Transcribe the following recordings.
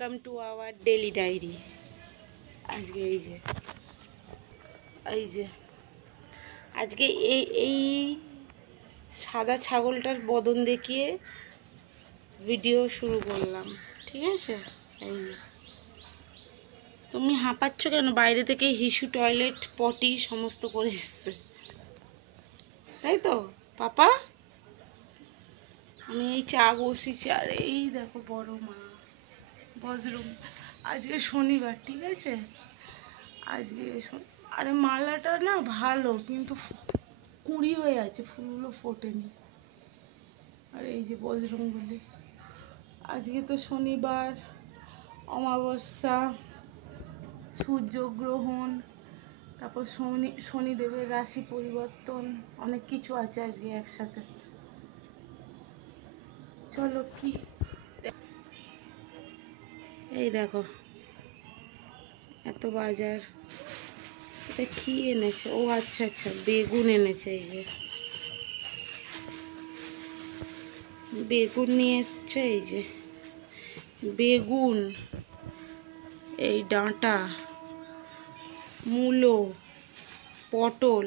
Welcome to our daily diary. আজকে এই যে আজকে এই সাদা ছাগলটার বদন দেখিয়ে ভিডিও শুরু করলাম, ঠিক আছে? এই যে তুমি হাঁপাচ্ছ কেন? বাইরে থেকে হিসু টয়লেট পটি সমস্ত করে এসছে, তাই তো পাপা? আমি এই চা বসিয়েছি, আর এই দেখো বড় মা বজরুম। আজকে শনিবার, ঠিক আছে? আজকে আরে মালাটা না ভালো, কিন্তু কুঁড়ি হয়ে আছে, ফুলগুলো ফোটেনি। আর এই যে বজরং বলি, আজকে তো শনিবার, অমাবস্যা, সূর্যগ্রহণ, তারপর শনিদেবের রাশি পরিবর্তন, অনেক কিছু আছে আজকে একসাথে। চলো কি এই দেখো এত বাজার, এটা কি এনেছে? ও আচ্ছা আচ্ছা, বেগুন এনেছে। এই যে বেগুন নিয়ে এসছে, এই যে বেগুন, এই ডাঁটা, মূলো, পটল,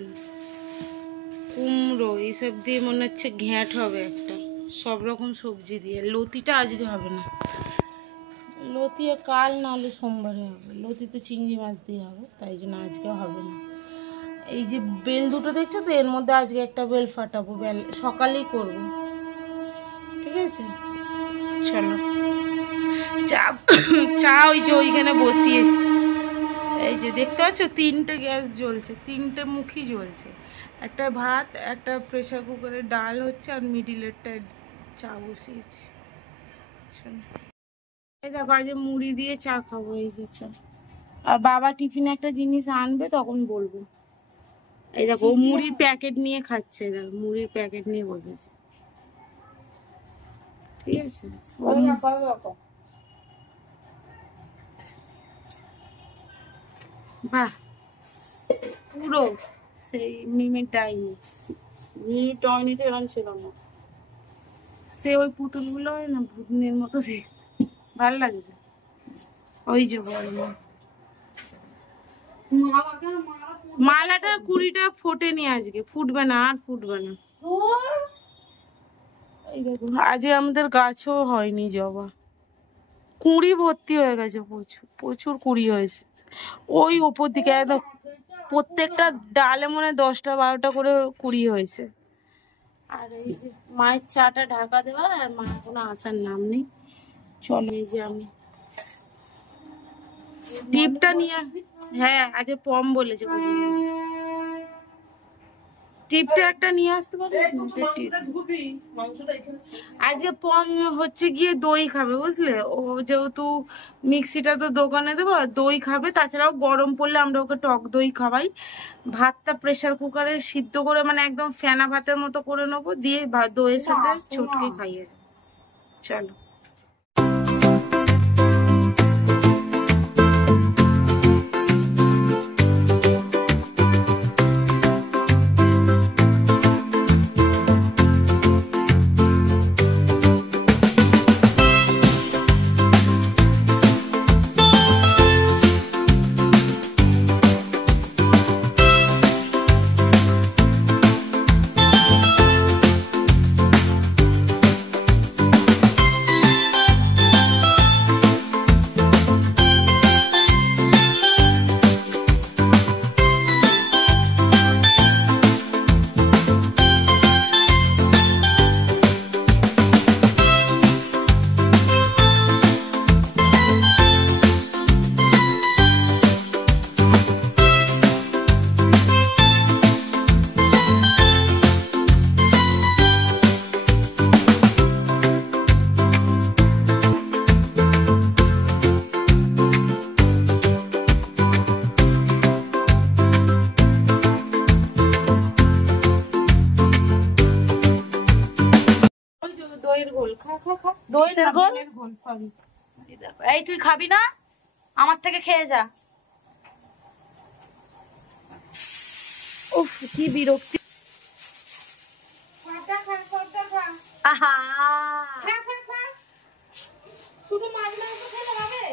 কুমড়ো, এইসব দিয়ে মনে হচ্ছে ঘ্যাঁট হবে একটা, সব রকম সবজি দিয়ে। লতিটা আজকে হবে না, লতি কাল না হলে সোমবারে হবে। লতি তো চিংড়ি মাছ দিয়ে হবে, তাই জন্য আজকে হবে না। এই যে বেল দুটো দেখছো তো, এর মধ্যে আজকে একটা বেল ফাটাবো, বেল সকালেই করব, ঠিক আছে? চলো চা চা ওই যে ওইখানে বসিয়েছি, এই যে দেখতে পাচ্ছ তিনটে গ্যাস জ্বলছে, তিনটে মুখই জ্বলছে। একটা ভাত, একটা প্রেসার কুকারে ডাল হচ্ছে, আর মিডিলেরটা চা বসিয়েছি। এই দেখো আজ মুড়ি দিয়ে চা খাবো, এই যে চা। আর বাবা টিফিনে একটা জিনিস আনবে, তখন বলবো। এই দেখো ও মুড়ির প্যাকেট নিয়ে খাচ্ছে, দেখো মুড়ির প্যাকেট নিয়ে বসেছে, ঠিক আছে? বাহ, পুরো সেই মিমের ডাইনি। মিমের ডাইনিতে এরকম ছিল না, সে ওই পুতুলগুলো হয় না ভূতনের মতো, ভালো লাগছে। ওই যে বড় মালাটার কুড়িটা ফোটেনি আজকে, ফুটবে না, আর ফুটবে না। এই দেখুন আজকে আমাদের গাছও হয়নি জবা, কুঁড়ি ভর্তি হয়ে গেছে, প্রচুর প্রচুর কুঁড়ি হয়েছে। ওই ওপর দিকে একদম প্রত্যেকটা ডালে মনে হয় 10টা 12টা করে কুঁড়ি হয়েছে। আর এই যে মায়ের চাটা ঢাকা দেওয়া, আর মা কোনো আসার নাম নেই। চলো এই যে আমি টিপটা নিয়ে, হ্যাঁ আজকে পম বলেছে, টিপটা একটা নিয়ে আসতে পারো। আজকে পম হচ্ছে গিয়ে দই খাবে, বুঝলে? ও যেহেতু মিক্সিটা তো দোকানে দেবো, দই খাবে। তাছাড়াও গরম পড়লে আমরা ওকে টক দই খাওয়াই। ভাতটা প্রেসার কুকারে সিদ্ধ করে, মানে একদম ফেনা ভাতের মতো করে নেবো, দিয়ে দইয়ের সাথে চটকে খাইয়ে দেবো। চলো এই তুই খাবি না? আমার থেকে খেয়ে যা। উফ কি বিরক্তি। আহা শুধু মাছ মাংস খেলে হবে?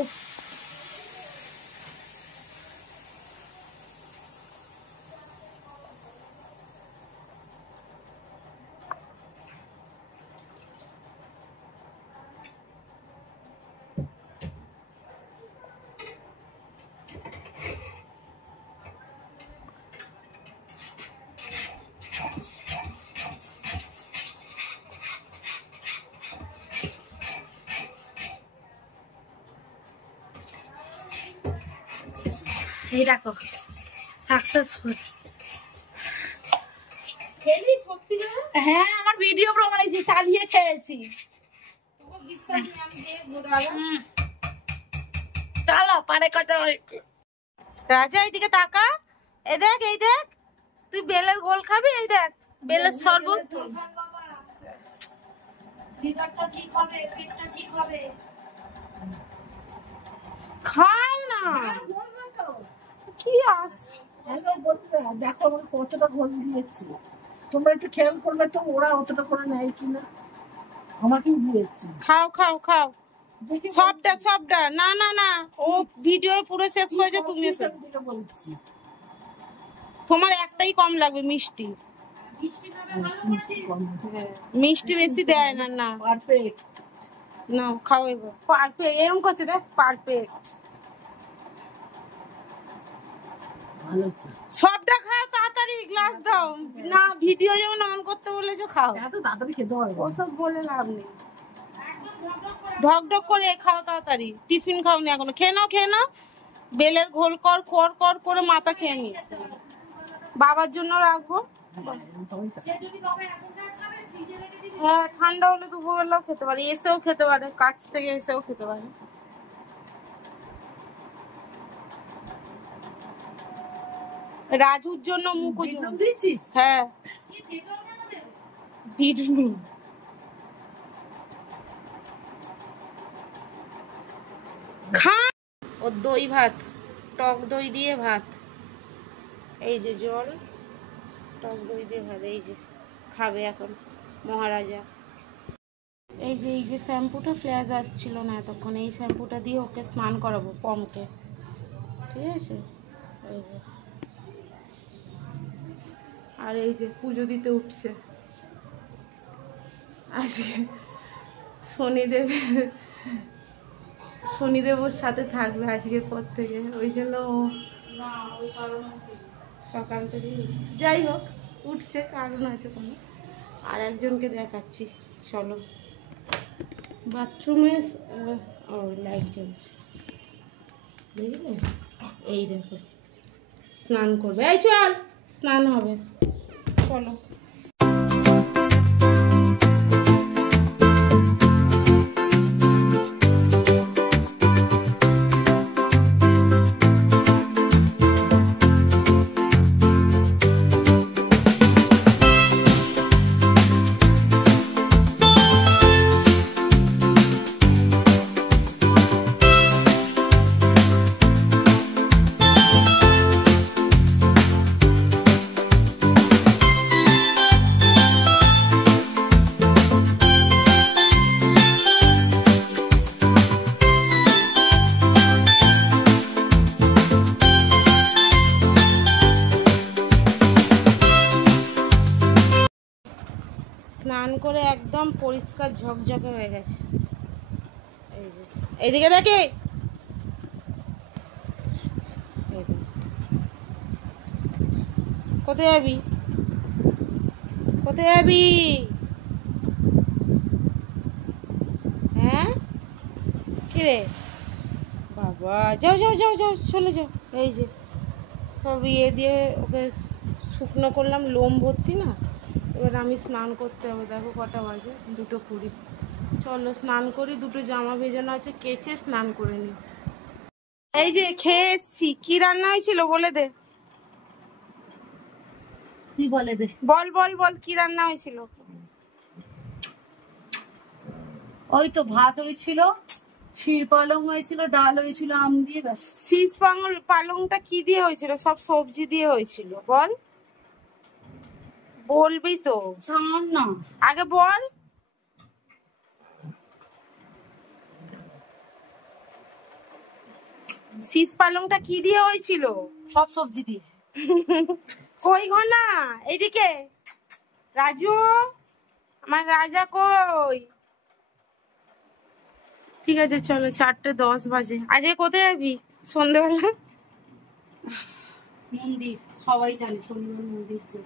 উফ, এই দেখো সাকসেসফুল। খেলি সত্যি করে? হ্যাঁ, আমার ভিডিও প্রমাণ আছে, চালিয়ে খেয়েছি। তোমার বিশ্বাস নেই আমি দেখবো দাদা। চলো পারে কথা বলছি। রাজা এইদিকে তাকা, এই দেখ এই দেখ, তুই বেলের গোল খাবি? এই দেখ বেলের শরবত। লিভারটা ঠিক হবে, পেটটা ঠিক হবে। খাও না, কি আস হ্যালো বন্ধুরা, দেখো আমার কতটা ঘোল দিয়েছি। তোমরা একটু খেয়াল করবে তো ওরা অতটা করে নেয় কিনা। আমাকেই দিয়েছি। খাও খাও খাও, দেখি সবটা সবটা। না না না, ও ভিডিও পুরো শেষ করেছে, তুমিও শেষ। বলছি তোমার একটাই কম লাগবে, মিষ্টি। মিষ্টি বেশি দেয় না। না পারফেক্ট। না, খাও এবার। পারফেক্ট এরকম করছে, দেখ পারফেক্ট। ভালো তো। সবটা খাও তাড়াতাড়ি, গ্লাস দাও। না ভিডিও যেমন অন করতে বলেছো, খাও। এত তাড়াতাড়ি খেতে পারবো না। ওসব বলে লাভ নেই, ঢক ঢক করে খাও তাড়াতাড়ি। টিফিন খাওনি এখনো, খেয়ে নাও খেয়ে নাও। বেলের ঘোল কর কর কর করে মাথা খেয়ে নিয়েছে। বাবার জন্য রাখবো। হ্যাঁ, ঠান্ডা হলে দুপুরবেলাও খেতে পারে, এসেও খেতে পারে, কাছ থেকে এসেও খেতে পারে। রাজুর জন্য মুখ দিয়েছিস? হ্যাঁ, ভিড় খা। ও দই ভাত, টক দই দিয়ে ভাত। এই যে জল, টক দই দিয়ে ভাত। এই যে খাবে এখন মহারাজা। এই যে শ্যাম্পুটা ফ্ল্যাশ আসছিল না এতক্ষণ, এই শ্যাম্পুটা দিয়ে ওকে স্নান করাবো, পমকে। ঠিক আছে, এই যে। আর এই যে পুজো দিতে উঠছে আজকে। শনিদেব ওর সাথে থাকবে আজকের পর থেকে, ওই জন্য সকাল থেকে উঠছে। যাই হোক, উঠছে, কারণ আছে কোনো। আর একজনকে দেখাচ্ছি, চলো। বাথরুমে ও লাইট জ্বলছে, বুঝলে? এই দেখো, স্নান করবে। এই চল, স্নান হবে, চলো। স্নান করে একদম পরিষ্কার ঝকঝকে হয়ে গেছে। এই যে এইদিকে দেখে, কোথায় যাবি? কোথায় যাবি? হ্যাঁ কি রে বাবা, যাও যাও যাও যাও, চলে যাও। এই যে সব ইয়ে দিয়ে ওকে শুকনো করলাম, লোম ভর্তি না। এবার আমি স্নান করতে হবে। দেখো কটা বাজে, 2:20। চলো স্নান করি, দুটো জামা ভেজানো আছে, কেচে স্নান করে নিই। এই যে খেয়ে এসছি। কি রান্না হয়েছিল বলে দে। তুই বলে দে। বল বল বল, কি রান্না হয়েছিল? ওই তো ভাত হয়েছিল, ক্ষীর পালং হয়েছিল, ডাল হয়েছিল আম দিয়ে, ব্যাস। শীষ পালংটা কি দিয়ে হয়েছিল? সব সবজি দিয়ে হয়েছিল। বল, বলবি তো না আগে বল। শীষ পালংটা কি দিয়ে হয়েছিল? সব সবজি দিয়ে। কই ঘনা, এইদিকে রাজু, আমার রাজা কই? ঠিক আছে চলো, 4:10 বাজে। আজকে কোথায় যাবি সন্ধ্যেবেলা? মন্দির, সবাই জানে শনিবার মন্দির যে।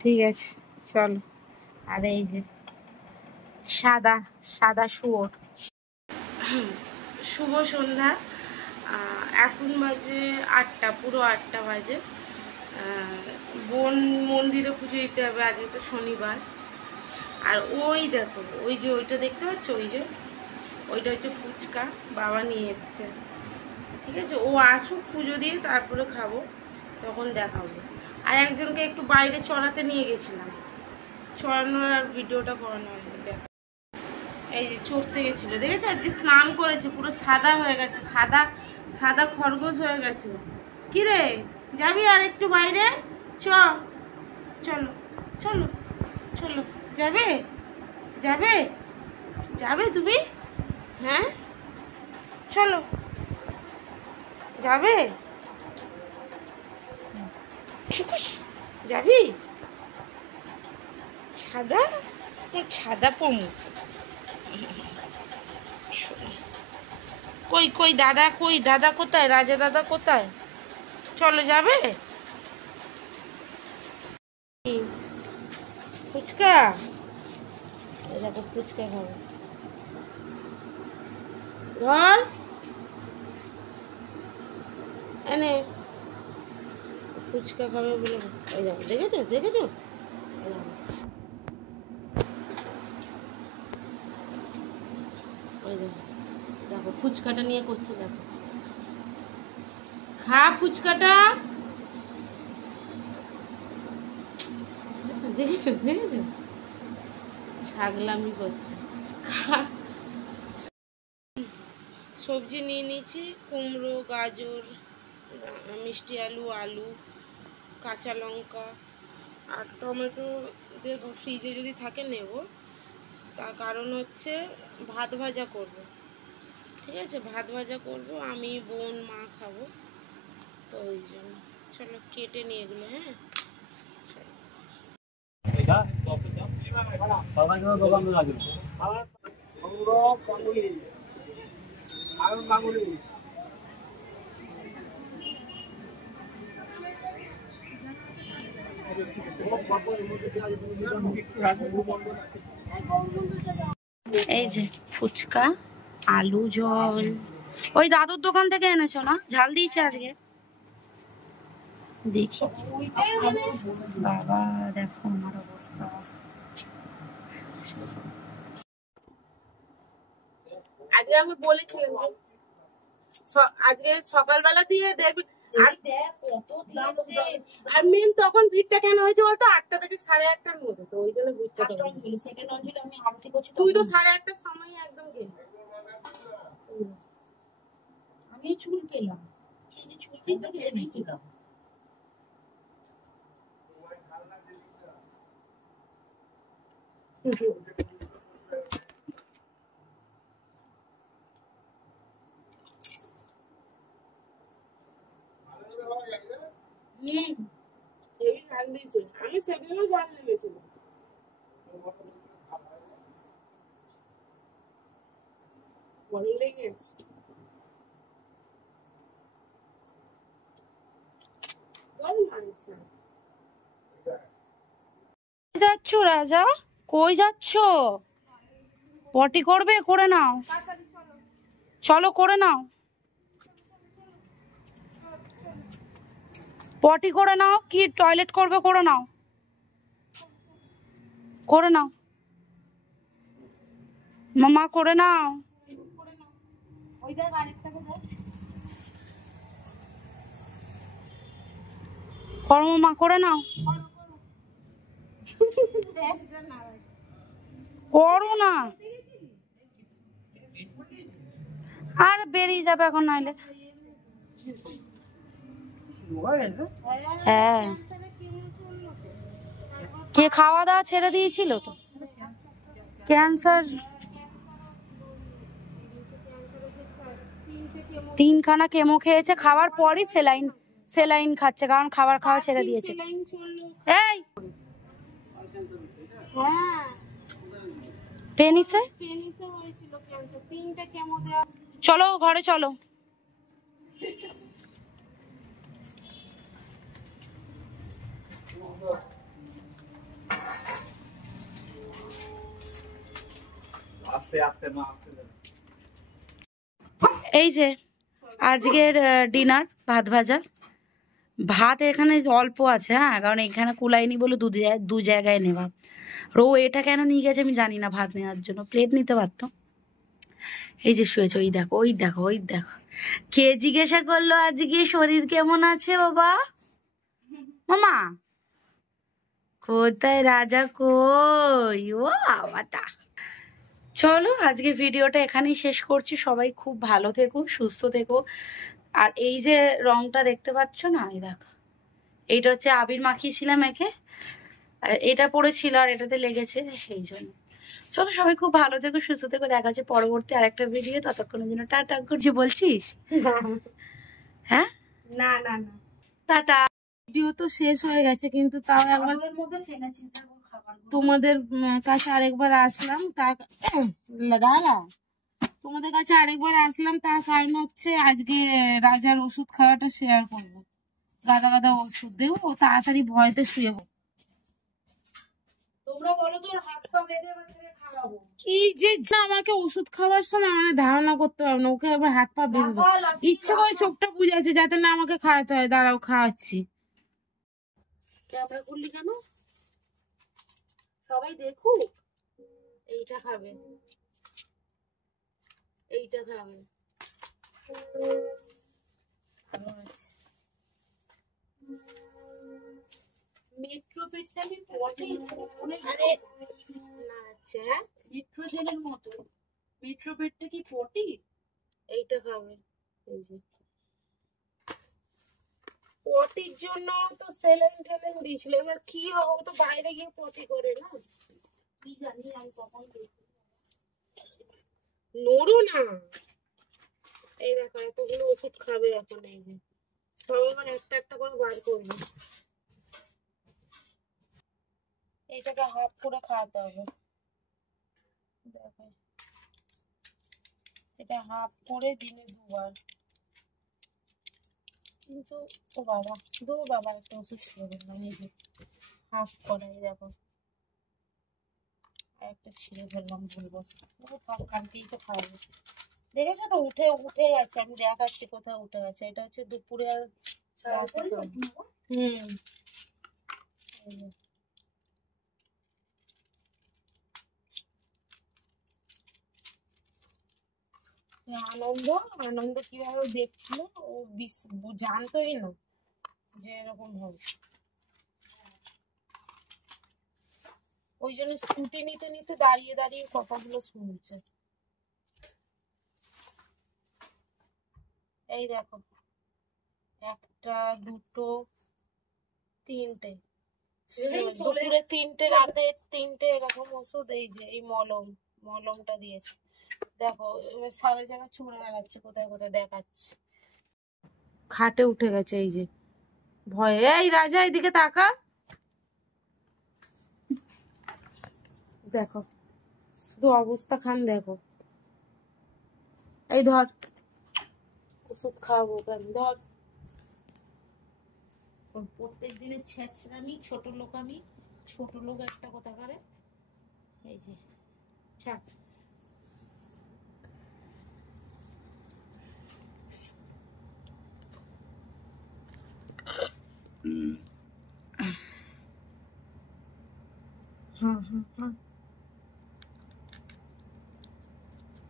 ঠিক আছে চলো। আর এই যে সাদা সাদা শুয়োর। শুভ সন্ধ্যা। এখন বাজে 8টা, পুরো 8টা বাজে। বোন মন্দিরে পুজো দিতে হবে, আজকে তো শনিবার। আর ওই দেখো, ওই যে ওইটা দেখতে পাচ্ছ, ওই যে ওইটা হচ্ছে ফুচকা, বাবা নিয়ে এসছে। ঠিক আছে, ও আসুক পুজো দিয়ে, তারপরে খাবো, তখন দেখাবো। আর একজনকে একটু বাইরে চড়াতে নিয়ে গেছিলাম, চড়ানোর আর ভিডিওটা করানো হয়নি। দেখো এই যে চড়তে গেছিলো, দেখেছো? আজকে স্নান করেছে, পুরো সাদা হয়ে গেছে, সাদা সাদা খরগোশ হয়ে গেছে। কি রে, যাবি আর একটু বাইরে? চলো চলো চলো, যাবে যাবে যাবে তুমি? হ্যাঁ চলো, যাবে? যাবি? ছাদা, ছাদা পমু। কই কই দাদা, কই দাদা কোথায়? রাজা দাদা কোথায়? চলো, যাবে? ফুচকা, দেখো ফুচকা খাবো। ঘর এনে ফুচকা খাবে বলে, ওই দেখো, দেখেছো দেখেছো? ওই দেখো, দেখো ফুচকাটা নিয়ে করছে, দেখো। খা ফুচকাটা, দেখেছো দেখেছো? ছাগলামি করছে। খা। সবজি নিয়ে নিয়েছি, কুমড়ো, গাজর, মিষ্টি আলু, আলু, কাঁচা লঙ্কা আর টমেটো। দেখো ফ্রিজে যদি থাকে নেব, তার কারণ হচ্ছে ভাত ভাজা করব। ঠিক আছে, ভাত ভাজা করব, আমি, বোন, মা খাবো, তো ওই জন্য। চলো কেটে নিয়ে এগুলো। হ্যাঁ এই যে ফুচকা, আলু ঝোল, ওই দাদুর দোকান থেকে এনেছো না? ঝাল দিয়েছে আজকে। দেখি বাবা, দেখো আমার অবস্থা। আজকে আমি বলেছিলাম আজকে সকালবেলা দিয়ে দেখবি। আর মেন তখন ভিড়টা কেন হয়েছে বলতো? 8টা থেকে 8:30টার মধ্যে, তো ওই জন্য ভিড়টা। তুই তো 8:30টার সময় একদম গেলি। আমি চুল পেলাম, চুল পেলাম। হেভি ঝাল দিয়েছে, আমি সেদিনও ঝাল লেগেছিল। অনেক লেগেছে। যাচ্ছ রাজা? কই যাচ্ছ? পটি করবে? করে নাও, চলো করে নাও, পটি করে নাও। কি টয়লেট করবে? করে নাও, করে নাও মামা, করে নাও। করো মামা, করে নাও, করো না। আর বেরিয়ে যাবে এখন নাইলে। হ্যাঁ, কে খাওয়া দাওয়া ছেড়ে দিয়েছিল তো, ক্যান্সার 3খানা কেমো খেয়েছে, খাওয়ার পরই সেলাইন খাচ্ছে, কারণ খাবার খাওয়া ছেড়ে দিয়েছে। এই পেনিসে হয়েছিল ক্যান্সার, 3টে কেমো দেওয়া। চলো ঘরে চলো। এই যে আজকের ডিনার, ভাত ভাজা। ভাত এখানে অল্প আছে, হ্যাঁ, কারণ এখানে কুলাইনি বলে দু জায়গায় নেওয়া। রো এটা কেন নিয়ে গেছে আমি জানি না, ভাত নেওয়ার জন্য প্লেট নিতে পারতো। এই যে শুয়েছে, ওই দেখো ওই দেখো ওই দেখো। কে জিজ্ঞাসা করলো আজকে শরীর কেমন আছে বাবা? মামা কোথায় রাজা, কই ও বাবাটা। চলো আজকে ভিডিওটা এখানেই শেষ করছি। সবাই খুব ভালো থেকো, সুস্থ থেকো। আর এই যে রংটা দেখতে পাচ্ছ না, এই দেখো, এইটা হচ্ছে আবির মাখিয়েছিলাম একে, আর এটা পড়েছিল আর এটাতে লেগেছে, সেই জন্য। চলো সবাই খুব ভালো থেকো, সুস্থ থেকো। দেখা যাচ্ছে পরবর্তী আরেকটা ভিডিও। ততক্ষণের জন্য টাটা করছি। বলছিস? হ্যাঁ, না না না, টাটা। ভিডিও তো শেষ হয়ে গেছে, কিন্তু তাও একবার তোমাদের কাছে আরেকবার আসলাম। তার দাঁড়া, তোমাদের কাছে আরেকবার আসলাম তার কারণ হচ্ছে আজকে রাজার ওষুধ খাওয়াটা শেয়ার করবো। গাদা গাদা ওষুধ দেবো, ও তাড়াতাড়ি ভয়তে শুয়ে পড়বে। তোমরা বলো তো, ওর হাত পা বেঁধে খাওয়াবো কি যে আমাকে ওষুধ খাওয়ার সময় মানে ধারণা করতে পারবো না, ওকে আবার হাত পা বেঁধে দেবো। ইচ্ছে করে চোখটা বুঝাচ্ছে যাতে না আমাকে খাওয়াতে হয়। দাঁড়াও খাওয়াচ্ছি। ক্যামেরা করলি কেন? সবাই দেখুক। এইটা খাবে, এইটা খাবে। মেট্রো পেটটা কি পটে অনেক আচ্ছা, হ্যাঁ, মেট্রো জেলের মতো। মেট্রো পেটটা কি পটি? এইটা খাবে। এই যে পটির জন্য তো সেলেন টেলেন দিয়েছিল, এবার কি হবে, ও তো বাইরে গিয়ে পটি করে না। কি জানি আমি কখন দেখি। নড়ো না। এই দেখো এতগুলো ওষুধ খাবে এখন। এই যে সব এবার একটা একটা করে বার করবে। এইটাকে হাফ করে খাওয়াতে হবে। দেখো এটা হাফ করে দিনে 2বার। কিন্তু ও বাবা, বাবা একটা ওষুধ ছেড়ে দিলাম। এই যে হাফ করাই, দেখো একটা ছিঁড়ে ফেললাম ভুলবশত। থাক, কালকেই তো খাওয়াবো। দেখেছো তো উঠে উঠে গেছে, আমি দেখাচ্ছি কোথাও উঠে গেছে। এটা হচ্ছে দুপুরে আর আনন্দ আনন্দ কিভাবে দেখছিল, ও জানতোই না যে এরকম হবে। ওই জন্য স্কুটি নিতে নিতে দাঁড়িয়ে দাঁড়িয়ে কথাগুলো শুনছে। এই দেখো, একটা, দুটো, 3টে, দুপুরে 3টে, রাতে 3টে, এরকম ওষুধ। এই যে এই মলমটা দিয়েছে। দেখো এবার সারা জায়গা ছুঁড়ে বেড়াচ্ছে, কোথায় কোথায় দেখাচ্ছে। খাটে উঠে গেছে এই যে ভয়ে। এই রাজা এদিকে তাকা, দেখো শুধু অবস্থা খান দেখো। এই ধর, ওষুধ খাওয়াবো কেন, ধর। প্রত্যেক দিনের ছেঁচড়ামি, ছোট লোক, আমি ছোট লোক একটা কথা করে। এই যে ছাড়।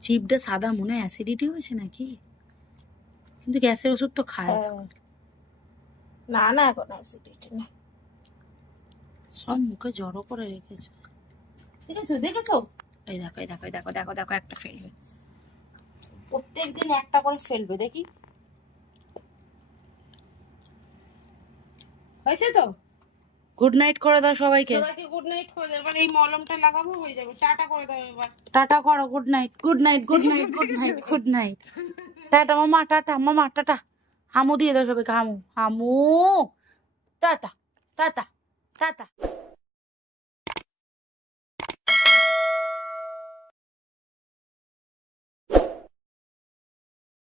জিভটা সাদা, মনে হয় অ্যাসিডিটি হয়েছে নাকি? কিন্তু গ্যাসের ওষুধ তো খায়। না না, এখন অ্যাসিডিটি না। সব মুখে জড়ো করে রেখেছে। দেখেছো দেখেছো? এই দেখো এই দেখো এই দেখো দেখো দেখো, একটা ফেলবে। প্রত্যেকদিন একটা করে ফেলবে, দেখি হয়েছে তো। গুড নাইট করে দাও সবাইকে। সবাইকে গুড নাইট করে দাও। এবার এই মলমটা লাগাবো, হয়ে যাবে। টাটা করে দাও এবার। টাটা করো, good night, good night, good night, good night, good night. Tata মামা, টাটা মামা, টাটা। হামু দিয়ে দাও সবাইকে, হামু হামু। Tata tata tata.